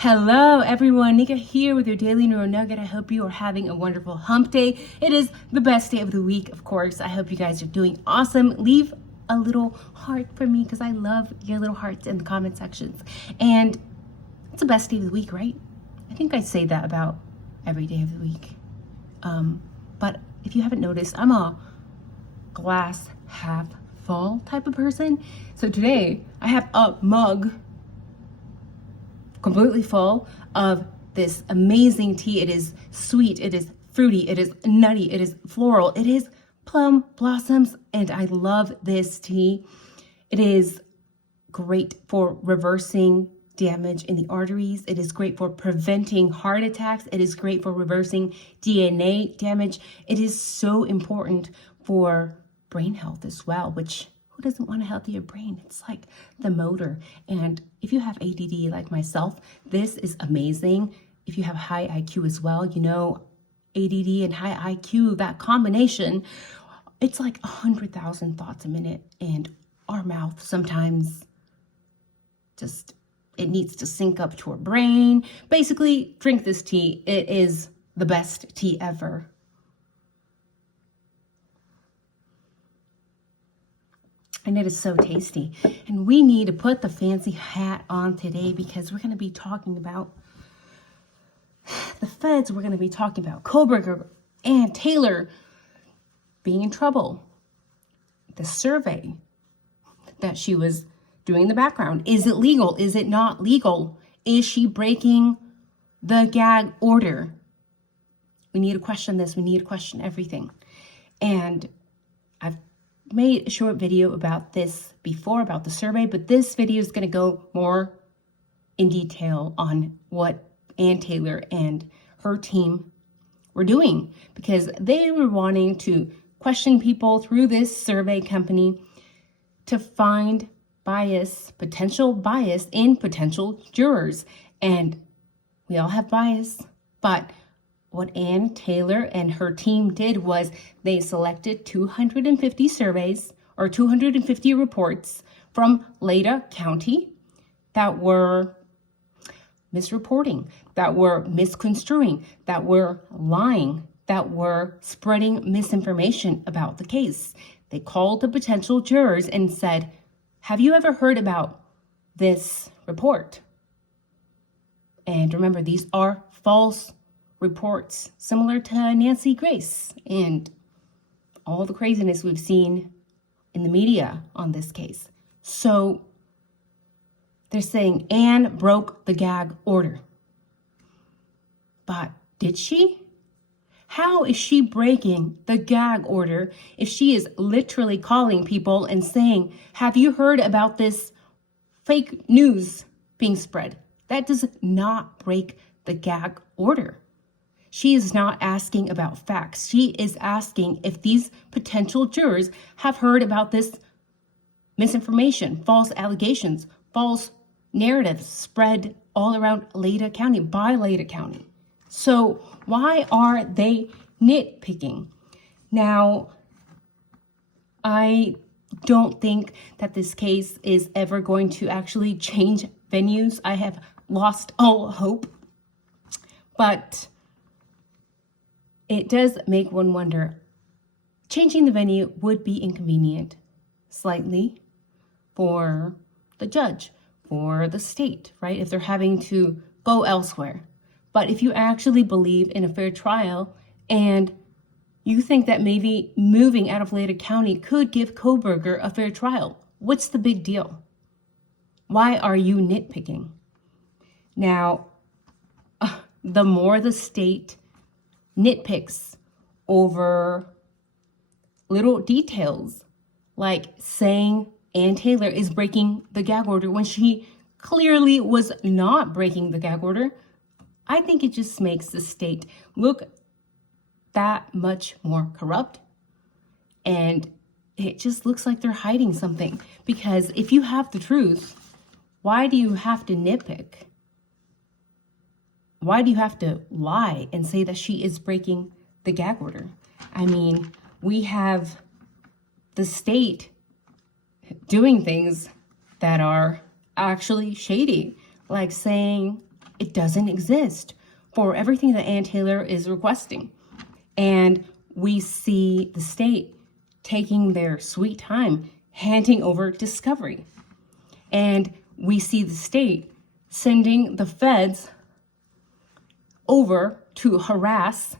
Hello everyone, Nika here with your daily neuro nugget. I hope you are having a wonderful hump day. It is the best day of the week, of course. I hope you guys are doing awesome. Leave a little heart for me because I love your little hearts in the comment sections. And it's the best day of the week, right? I think I say that about every day of the week. But if you haven't noticed, I'm a glass half full type of person. So today I have a mug completely full of this amazing tea. It is sweet, it is fruity, it is nutty, it is floral, it is plum blossoms, and I love this tea. It is great for reversing damage in the arteries. It is great for preventing heart attacks. It is great for reversing DNA damage. It is so important for brain health as well, which who doesn't want a healthier brain? It's like the motor. And if you have ADD like myself, this is amazing. If you have high IQ as well, you know, ADD and high IQ, that combination, it's like 100,000 thoughts a minute. And our mouth sometimes just, it needs to sync up to our brain. Basically, drink this tea. It is the best tea ever. And it is so tasty. And we need to put the fancy hat on today because we're going to be talking about the feds. We're going to be talking about Kohberger and Taylor being in trouble. The survey that she was doing in the background. Is it legal? Is it not legal? Is she breaking the gag order? We need to question this. We need to question everything. And I've made a short video about this before, about the survey, but this video is going to go more in detail on what Ann Taylor and her team were doing, because they were wanting to question people through this survey company to find bias, potential bias in potential jurors. And we all have bias, but what Ann Taylor and her team did was they selected 250 surveys or 250 reports from Leda County that were misreporting, that were misconstruing, that were lying, that were spreading misinformation about the case. They called the potential jurors and said, have you ever heard about this report? And remember, these are false reports, similar to Nancy Grace and all the craziness we've seen in the media on this case. So they're saying Ann broke the gag order. But did she? How is she breaking the gag order if she is literally calling people and saying, have you heard about this fake news being spread? That does not break the gag order. She is not asking about facts. She is asking if these potential jurors have heard about this misinformation, false allegations, false narratives spread all around Leda County, by Leda County. So why are they nitpicking? Now, I don't think that this case is ever going to actually change venues. I have lost all hope. But it does make one wonder, changing the venue would be inconvenient slightly for the judge, for the state, right? If they're having to go elsewhere. But if you actually believe in a fair trial and you think that maybe moving out of Leda County could give Kohberger a fair trial, what's the big deal? Why are you nitpicking? Now, the more the state nitpicks over little details, like saying Ann Taylor is breaking the gag order when she clearly was not breaking the gag order, I think it just makes the state look that much more corrupt. And it just looks like they're hiding something. Because if you have the truth, why do you have to nitpick? Why do you have to lie and say that she is breaking the gag order? I mean, we have the state doing things that are actually shady, like saying It doesn't exist for everything that Ann Taylor is requesting. And we see the state taking their sweet time handing over discovery. And we see the state sending the feds over to harass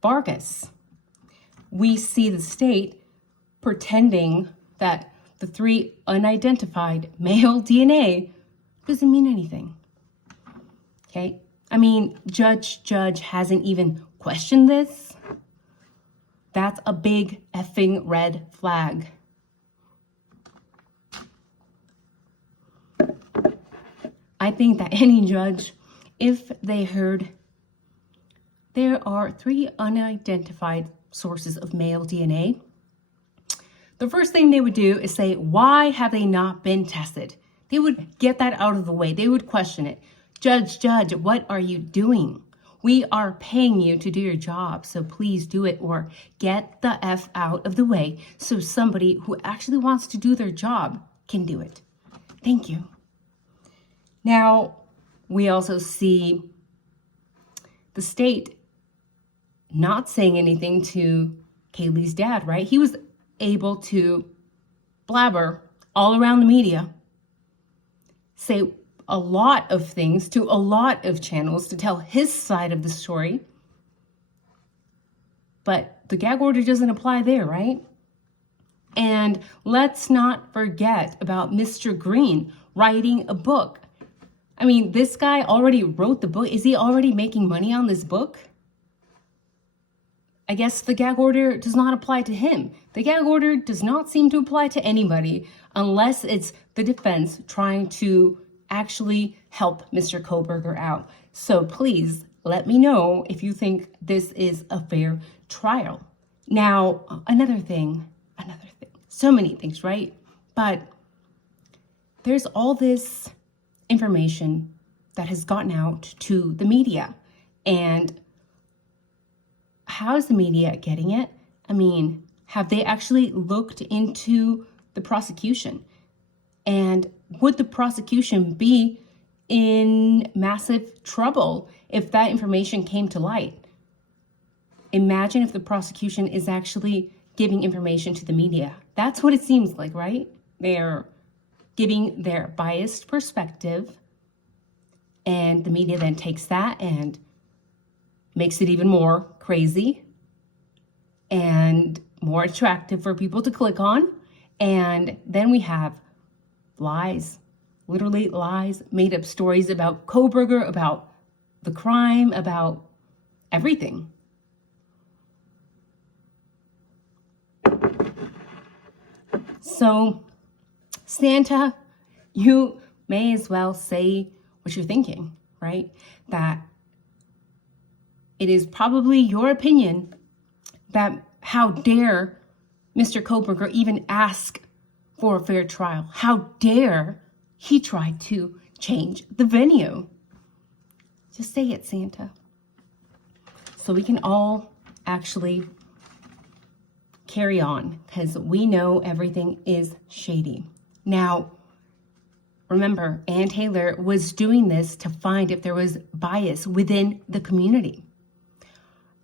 Vargas. We see the state pretending that the 3 unidentified male DNA doesn't mean anything. Okay? I mean, Judge hasn't even questioned this. That's a big effing red flag. I think that any judge, if they heard there are 3 unidentified sources of male DNA, the first thing they would do is say, why have they not been tested? They would get that out of the way. They would question it. Judge, what are you doing? We are paying you to do your job, so please do it, or get the F out of the way so somebody who actually wants to do their job can do it. Thank you. Now, we also see the state not saying anything to Kaylee's dad, right? He was able to blabber all around the media, say a lot of things to a lot of channels to tell his side of the story. But the gag order doesn't apply there, right? And let's not forget about Mr. Green writing a book. I mean, this guy already wrote the book. Is he already making money on this book? I guess the gag order does not apply to him. The gag order does not seem to apply to anybody unless it's the defense trying to actually help Mr. Kohberger out. So please let me know if you think this is a fair trial. Now, another thing, so many things, right? But there's all this information that has gotten out to the media. And how is the media getting it? I mean, have they actually looked into the prosecution? And would the prosecution be in massive trouble if that information came to light? Imagine if the prosecution is actually giving information to the media. That's what it seems like, right? They're giving their biased perspective, and the media then takes that and makes it even more crazy and more attractive for people to click on. And then we have lies, literally lies, made up stories about Kohberger, about the crime, about everything. So, Santa, you may as well say what you're thinking, right? That it is probably your opinion that how dare Mr. Kohberger even ask for a fair trial? How dare he try to change the venue? Just say it, Santa. So we can all actually carry on, because we know everything is shady. Now, remember, Ann Taylor was doing this to find if there was bias within the community.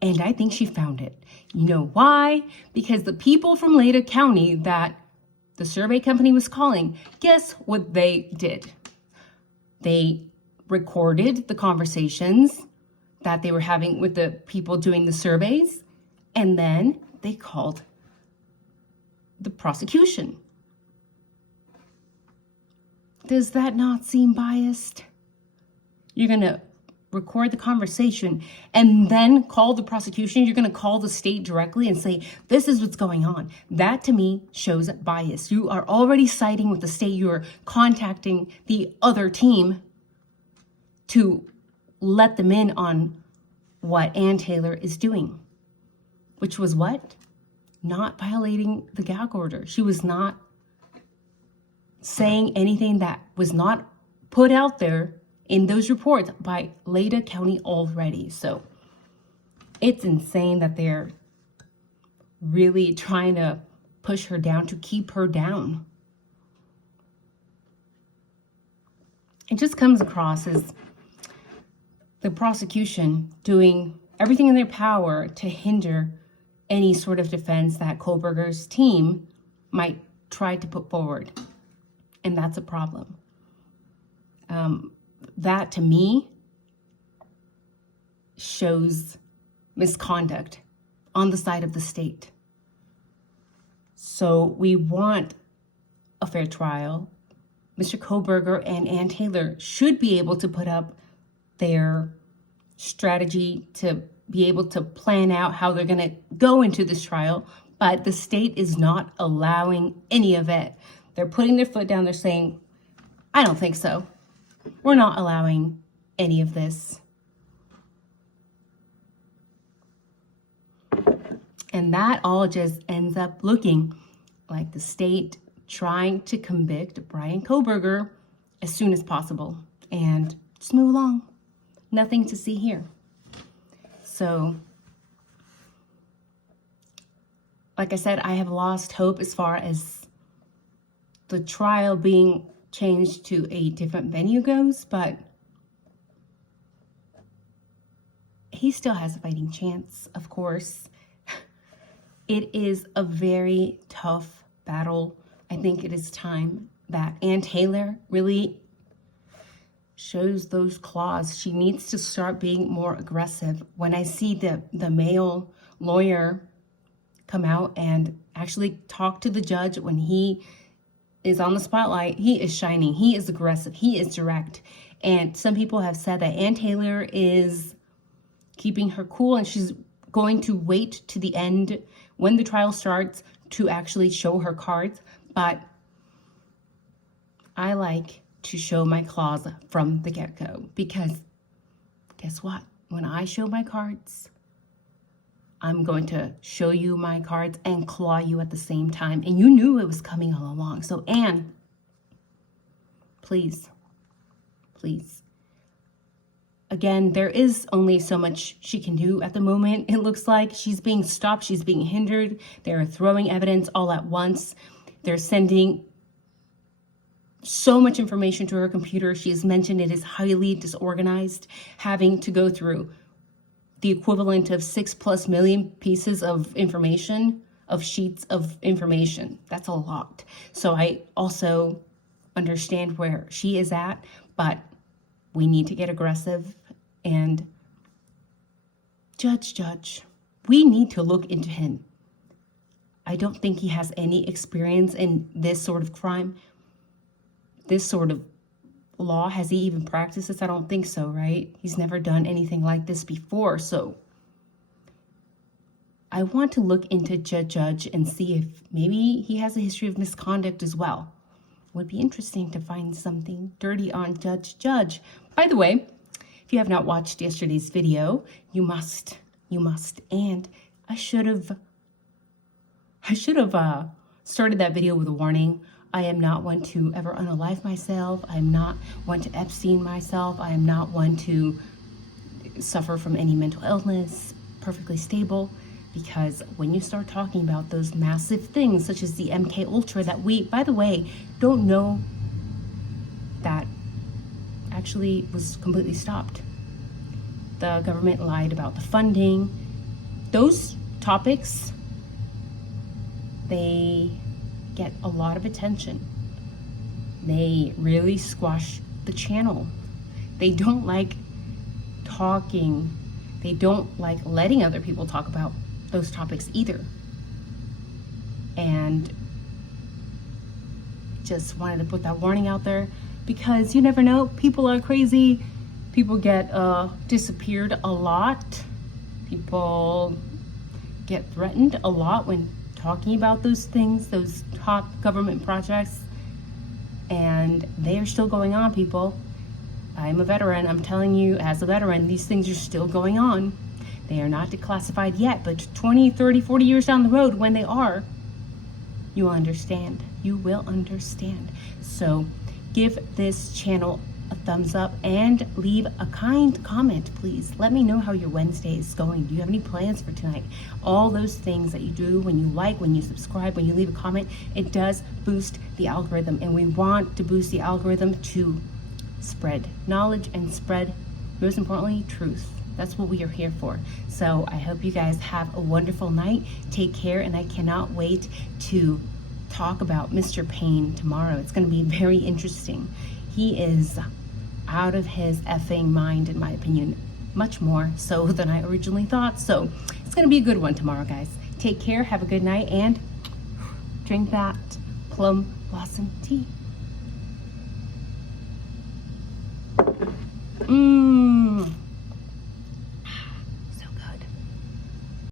And I think she found it. You know why? Because the people from Leda County that the survey company was calling, guess what they did? They recorded the conversations that they were having with the people doing the surveys, and then they called the prosecution. Does that not seem biased? You're going to record the conversation and then call the prosecution. You're going to call the state directly and say, this is what's going on. That to me shows bias. You are already siding with the state. You're contacting the other team to let them in on what Ann Taylor is doing, which was what? Not violating the gag order. She was not saying anything that was not put out there in those reports by Leda County already. So it's insane that they're really trying to push her down, to keep her down. It just comes across as the prosecution doing everything in their power to hinder any sort of defense that Kohlberger's team might try to put forward. And that's a problem. That, to me, shows misconduct on the side of the state. So we want a fair trial. Mr. Kohlberger and Ann Taylor should be able to put up their strategy to be able to plan out how they're going to go into this trial, but the state is not allowing any of it. They're putting their foot down. They're saying, I don't think so. We're not allowing any of this. And that all just ends up looking like the state trying to convict Bryan Kohlberger as soon as possible and just move along. Nothing to see here. So, like I said, I have lost hope as far as the trial being changed to a different venue goes, but he still has a fighting chance, of course. It is a very tough battle. I think it is time that Ann Taylor really shows those claws. She needs to start being more aggressive. When I see the male lawyer come out and actually talk to the judge when he is on the spotlight, he is shining, he is aggressive, he is direct. And some people have said that Ann Taylor is keeping her cool and she's going to wait to the end when the trial starts to actually show her cards. But I like to show my claws from the get-go, because guess what? When I show my cards, I'm going to show you my cards and claw you at the same time. And you knew it was coming all along. So Anne, please, please. Again, there is only so much she can do at the moment. It looks like she's being stopped. She's being hindered. They're throwing evidence all at once. They're sending so much information to her computer. She has mentioned it is highly disorganized, having to go through the equivalent of 6+ million pieces of information, of sheets of information. That's a lot. So I also understand where she is at, but we need to get aggressive. And Judge, we need to look into him. I don't think he has any experience in this sort of crime, this sort of law. Has he even practiced this? I don't think so, right? He's never done anything like this before. So I want to look into Judge and see if maybe he has a history of misconduct as well. Would be interesting to find something dirty on Judge. By the way, if you have not watched yesterday's video, you must. And I should have started that video with a warning. I am not one to ever unalive myself. I am not one to Epstein myself. I am not one to suffer from any mental illness, perfectly stable. Because when you start talking about those massive things, such as the MK Ultra that we, by the way, don't know that actually was completely stopped. The government lied about the funding. Those topics, they get a lot of attention. They really squash the channel. They don't like talking. They don't like letting other people talk about those topics either. And just wanted to put that warning out there, because you never know. People are crazy. People get disappeared a lot. People get threatened a lot when talking about those things, those top government projects, and they are still going on, people. I'm a veteran. I'm telling you, as a veteran, these things are still going on. They are not declassified yet, but 20, 30, 40 years down the road, when they are, you will understand. You will understand. So give this channel a thumbs up and leave a kind comment, please. Let me know how your Wednesday is going. Do you have any plans for tonight? All those things that you do when you like, when you subscribe, when you leave a comment, it does boost the algorithm. And we want to boost the algorithm to spread knowledge and spread most importantly, truth. That's what we are here for. So I hope you guys have a wonderful night. Take care, and I cannot wait to talk about Mr. Payne tomorrow. It's going to be very interesting. He is out of his effing mind, in my opinion, much more so than I originally thought. So it's going to be a good one tomorrow, guys. Take care, have a good night, and drink that plum blossom tea.